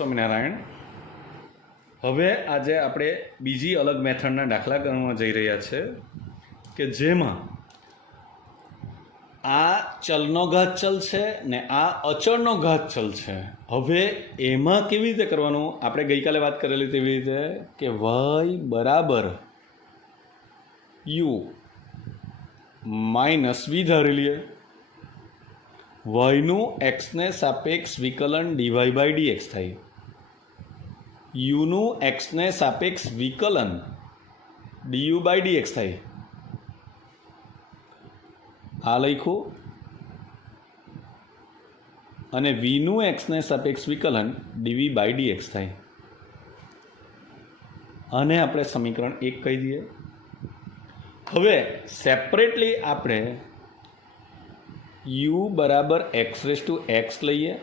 સ્વામિનારાયણ. હવે આજે આપણે બીજી અલગ મેથડના દાખલા કરવા જઈ રહ્યા છે કે જેમાં આ ચલનો ઘાત ચલ છે ને આ અચળનો ઘાત ચલ છે. હવે એમાં કેવી રીતે કરવાનું? આપણે ગઈકાલે વાત કરેલી તેવી રીતે કે y બરાબર u માઇનસ v ધારી લઈએ. yનું એક્સને સાપેક્ષ વિકલન ડીવાય બાય ડીએક્સ થાય. યુનું એક્સને સાપેક્ષ વિકલન ડીયુ બાય ડીએક્સ થાય. આ લખ્યું. અને વીનું એક્સને સાપેક્ષ વિકલન ડીવી બાય ડીએક્સ થાય. આને આપણે સમીકરણ 1 કહી દઈએ. હવે સેપરેટલી આપણે u બરાબર એક્સ રેસ ટુ એક્સ લઈએ.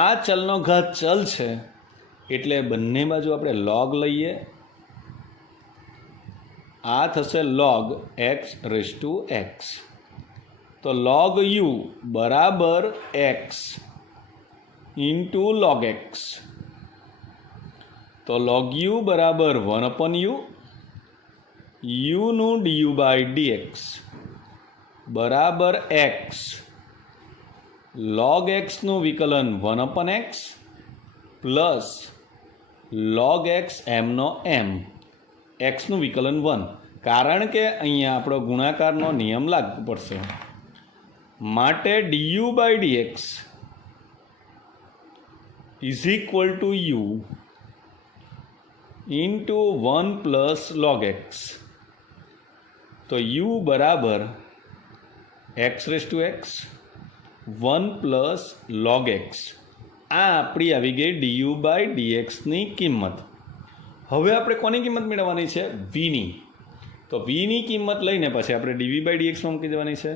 આ ચલનો ઘાત ચલ છે એટલે બંને બાજુ આપણે લોગ લઈએ. આ થશે log x raise to x. તો લોગ યુ બરાબર એક્સ ઇન્ટુ લોગ એક્સ. તો લોગ યુ બરાબર 1/u. યુનું ડીયુ બાય ડીએક્સ બરાબર એક્સ. લોગ એક્સનું વિકલન 1/x પ્લસ લોગ એક્સ એમનો એમ. એક્સનું વિકલન 1, કારણ કે અહીંયા આપણો ગુણાકારનો નિયમ લાગુ પડશે. માટે d u by d x is equal to u into 1 plus log x. તો યુ બરાબર x raise to x 1 plus log x. આ આપણી આવી ગઈ ડીયુ બાય ડીએક્સની કિંમત. હવે આપણે કોની કિંમત મેળવવાની છે? વીની. તો વીની કિંમત લઈને પછી આપણે ડીવી બાય ડીએક્સમાં મૂકી દેવાની છે.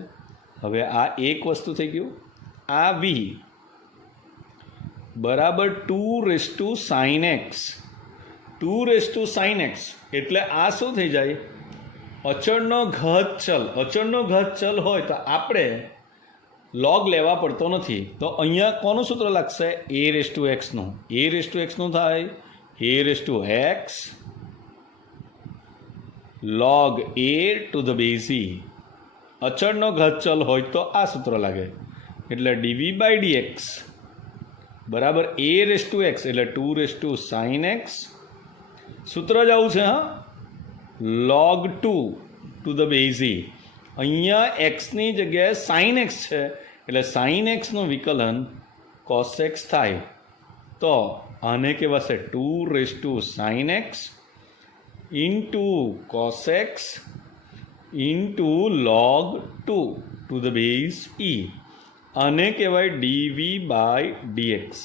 હવે આ એક વસ્તુ થઈ ગયું. આ વી બરાબર 2 raise to sine x. 2 raise to sine x એટલે આ શું થઈ જાય? અચળનો ઘાત ચલ. અચળનો ઘાત ચલ હોય તો આપણે લોગ લેવા પડતો નથી. તો અહીંયા કોનું સૂત્ર લાગશે? એ રેસ ટુ એક્સનું. એ રેસ ટુ એક્સનું થાય e raise to x log e to the base e. અચળનો ઘાત ચલ હોય તો આ સૂત્ર લાગે. એટલે ડીવી બાય ડીએક્સ બરાબર એ રેસ ટુ એક્સ એટલે 2 રેસ ટુ સાઇન એક્સ. સૂત્ર જ આવું છે. હા, log 2 ટુ ધ બેઝ ઈ. અહીંયા એક્સની જગ્યાએ સાઇન એક્સ છે એટલે સાઇન એક્સનું વિકલન કોસ એક્સ થાય. તો આને કહેવાશે 2 raise to sine x into cos x into log 2 to the base e. આને કહેવાય ડીવી બાય ડીએક્સ.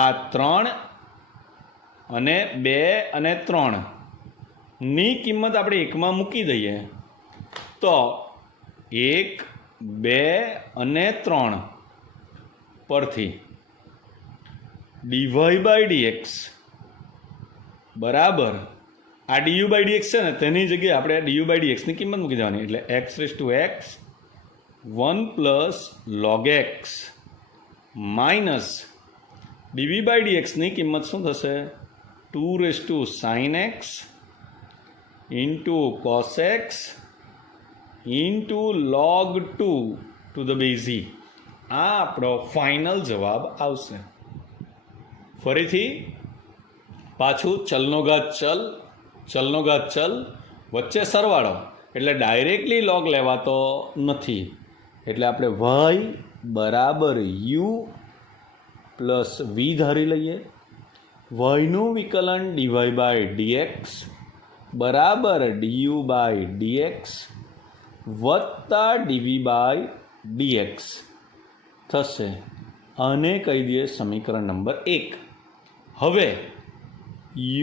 આ 3 અને 2 અને 3 ની કિંમત આપણે એકમાં મૂકી દઈએ તો 1, 2 અને 3 પરથી ડીવાય બાય ડીએક્સ બરાબર આ ડીયુ બાય ડીએક્સ છે ને તેની જગ્યાએ આપણે ડીયુ બાય ડીએક્સની કિંમત મૂકી દેવાની. એટલે x raise to x 1 plus log x minus d v by ડીએક્સની કિંમત શું થશે? 2 raise to sine x into cos x into log 2 to the base e. આ આપણો ફાઇનલ જવાબ આવશે. ફરીથી પાછું ચલનો ઘાત ચલ, ચલનો ઘાત ચલ વચ્ચે સરવાળો એટલે ડાયરેક્ટલી લોગ લેવાતો નથી. એટલે આપણે y બરાબર u પ્લસ વી ધારી લઈએ. yનું વિકલન ડીવાય બાય ડીએક્સ બરાબર ડીયુ બાય ડીએક્સ વત્તા ડીવી બાય ડીએક્સ થશે. આને કહી દઈએ સમીકરણ નંબર 1. હવે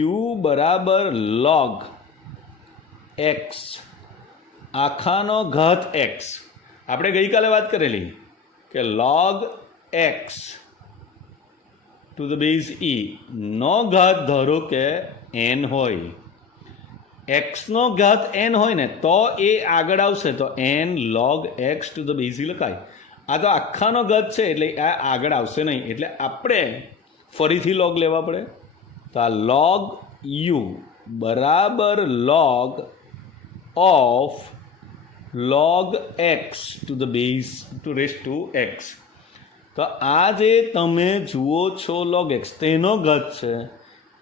u બરાબર લોગ એક્સ આખાનો ઘાત એક્સ. આપણે ગઈકાલે વાત કરેલી કે log x to the base e નો ઘાત ધારો કે n હોય. એક્સનો ઘાત n હોય ને તો એ આગળ આવશે તો n log x to the base e લખાય. આ તો આખાનો ઘાત છે એટલે આ આગળ આવશે નહીં. એટલે આપણે ફરીથી લોગ લેવા પડે. તો આ log u બરાબર log of log x to the base to raise to x. તો આ જે તમે જુઓ છો log x તેનો ઘાત છે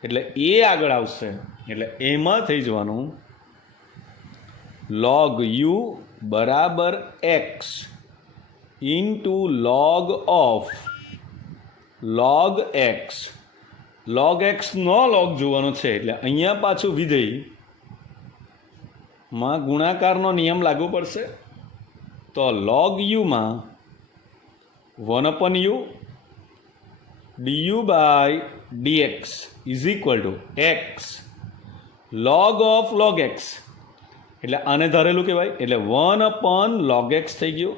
એટલે એ આગળ આવશે. એટલે એમાં થઈ જવાનું log u બરાબર x into log of log x. log x નો log જોવાનો છે એટલે અહીંયા પાછું વિધેયમાં ગુણાકારનો નિયમ લાગુ પડશે. તો log u માં 1/u du by dx is equal two x log of log x. એટલે આને ધારેલું કહેવાય એટલે 1/log x થઈ ગયું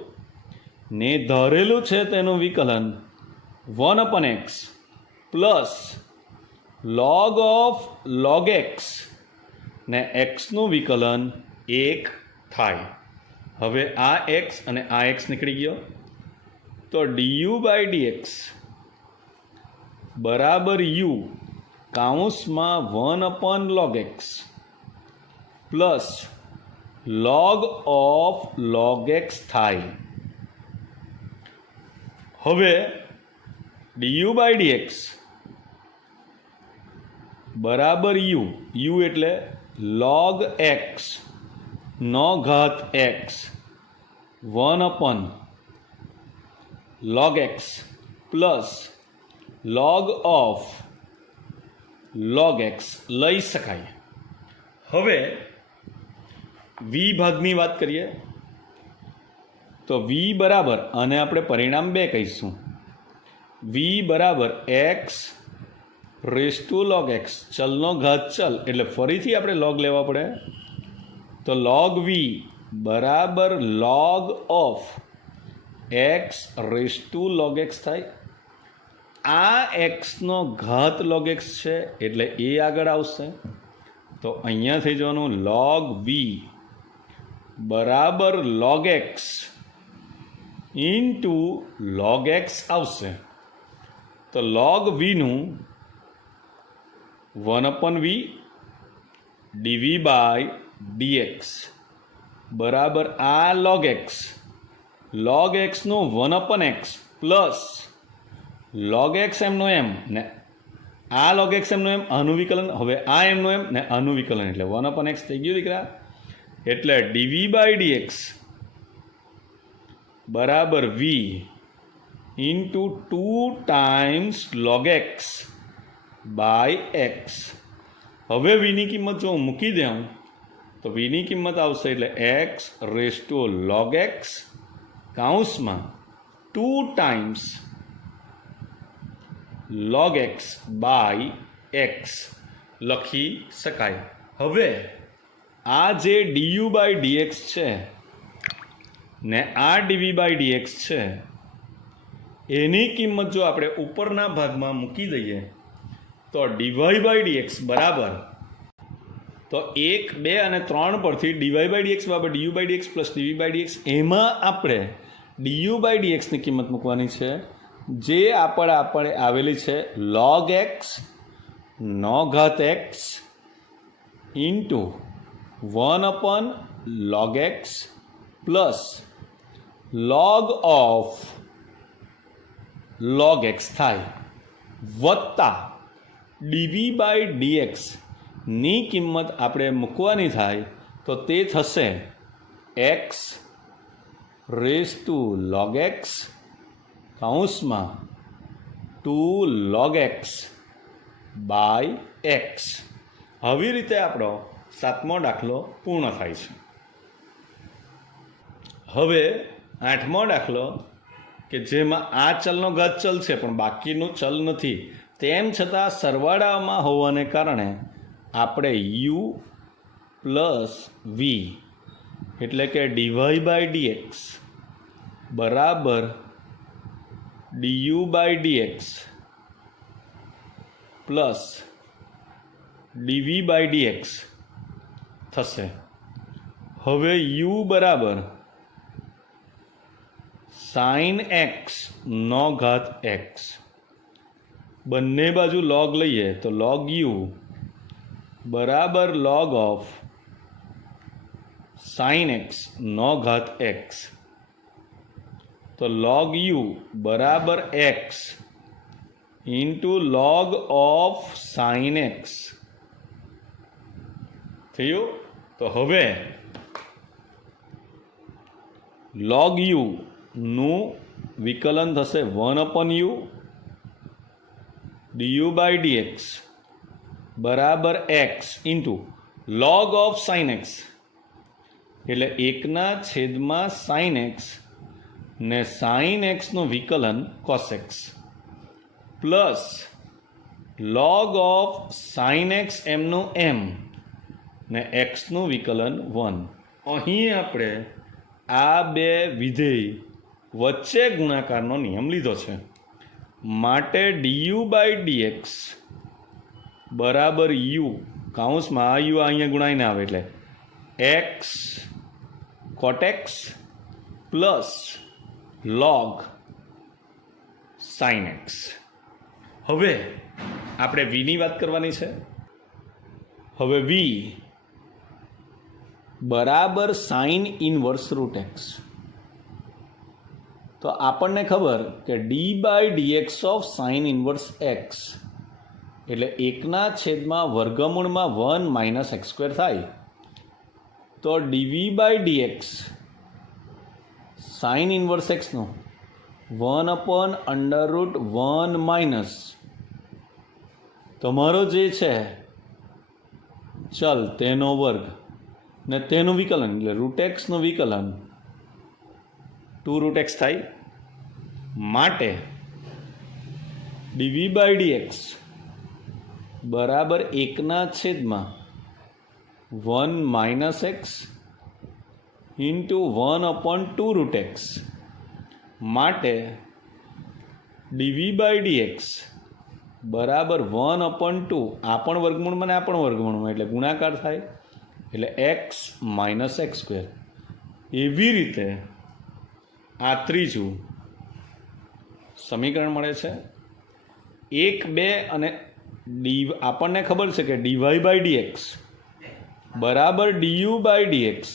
ને ધારેલું છે તેનું વિકલન 1/x plus log of log x ને xનું વિકલન 1 થાય. હવે આ x અને આ x નીકળી ગયો તો du by dx બરાબર u કાઉન્સમાં 1/log x plus log of log x થાય. હવે du by dx બરાબર u એટલે log x નો ઘાત x 1/log x plus log of log x લઈ શકાય. હવે v ભાગની વાત કરીએ તો v બરાબર અને આપણે પરિણામ 2 કહીશું. v બરાબર x raise to log x ચલનો ઘાત ચલ એટલે ફરીથી આપણે log લેવા પડે. તો log v બરાબર log of x raise to log x થાય. આ xનો ઘાત log x છે એટલે એ આગળ આવશે. તો અહીંયા થઈ જવાનું log v બરાબર log x into log x આવશે. તો log vનું 1/v dv by dx બરાબર આ log x નું 1/x પ્લસ log x એમનો એમ ને આ log x એમનો એમ આનું વિકલન. હવે આ એમનો એમ ને આનું વિકલન એટલે 1/x થઈ ગયું દીકરા. એટલે dv by dx બરાબર v ઇન્ટુ 2 times log x by x. હવે વીની કિંમત જો હું મૂકી દઉં તો વીની કિંમત આવશે એટલે x raise to log x કાઉન્સમાં 2 times log x by x લખી શકાય. હવે આ જે du by dx છે ને આ dv by dx છે એની કિંમત જો આપણે ઉપરના ભાગમાં મૂકી દઈએ તો dy by dx બરાબર તો 1, 2 અને 3 પરથી dy by dx બરાબર du by dx plus dv by dx. એમાં આપણે du by dx ની કિંમત મૂકવાની છે જે આપણે આવેલી છે log x નો ઘાત x into 1/log x plus log of log x થાય વત્તા dv by dx ની કિંમત આપણે મૂકવાની થાય તો તે થશે x raise to log x કાઉન્સમાં 2 log x બાય x. આવી રીતે આપણો 7મો દાખલો પૂર્ણ થાય છે. હવે 8મો દાખલો કે જેમાં આ ચલનો ઘાત ચલ છે પણ બાકીનું ચલ નથી તેમ છતાં સરવાળામાં હોવાને કારણે આપણે u પ્લસ v એટલે કે dy by dx બરાબર du by dx plus dv by dx થશે. હવે u બરાબર sin x નો ઘાત x બંને બાજુ log લઈએ તો log u બરાબર log ઓફ sin x નો ઘાત x, તો log u બરાબર x into log of sin x થયું. તો હવે log u નું વિકલન થશે 1/u du by dx બરાબર x into log of sin x, એટલે 1/, sin x ને sin x નું વિકલન cos x plus log of sin x એમનું એમ ને x નું વિકલન 1. અહીં આપણે આ બે વિધેય વચ્ચે ગુણાકારનો નિયમ લીધો છે, માટે du બાય dx બરાબર u કૌંસમાં આ u અહીંયા ગુણાઈને આવે એટલે x cot x plus log sin x. હવે આપણે vની વાત કરવાની છે. હવે v બરાબર સાઇન ઇનવર્સ રૂટ એક્સ. તો આપણને ખબર કે d by d x of sine inverse x એટલે 1/વર્ગમૂળમાં 1 માઇનસ એક્સ સ્ક્વેર થાય. તો d v by d x sine inverse એક્સનું 1/√1 માઇનસ તમારો જે છે ચલ તેનો વર્ગ ને તેનું વિકલન એટલે રૂટ એક્સનું વિકલન 2√x થાય. માટે ડીવી બાય ડીએક્સ બરાબર 1/1 માઇનસ એક્સ ઇન્ટુ 1/2√x. માટે ડીવી બાય ડીએક્સ બરાબર 1/2, આ પણ વર્ગમૂળમાં ને આ પણ વર્ગમૂળમાં એટલે ગુણાકાર થાય એટલે x માઇનસ એક્સ સ્ક્વેર. એવી રીતે આ ત્રીજું સમીકરણ મળે છે. 1, 2 અને આપણને ખબર છે કે ડીવાય બાય ડીએક્સ બરાબર d u by d x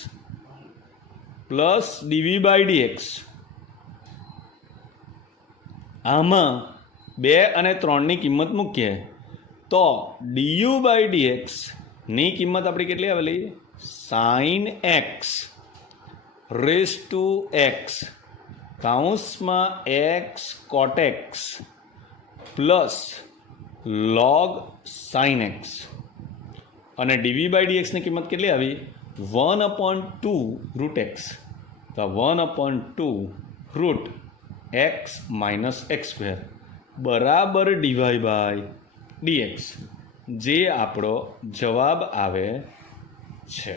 plus d v by d x. આમાં 2 અને 3ની કિંમત મૂકીએ તો ડીયુ બાય ડીએક્સ ની કિંમત આપણી કેટલી આવેલી? Sine x raise to x કૌંસમાં x cot x plus log sine x. અને ડીવી બાય ડીએક્સની કિંમત કેટલી આવી? 1/2√x. તો 1/2√x માઇનસ એક્સ સ્ક્વેર બરાબર ડીવાય બાય ડીએક્સ, જે આપણો જવાબ આવે છે.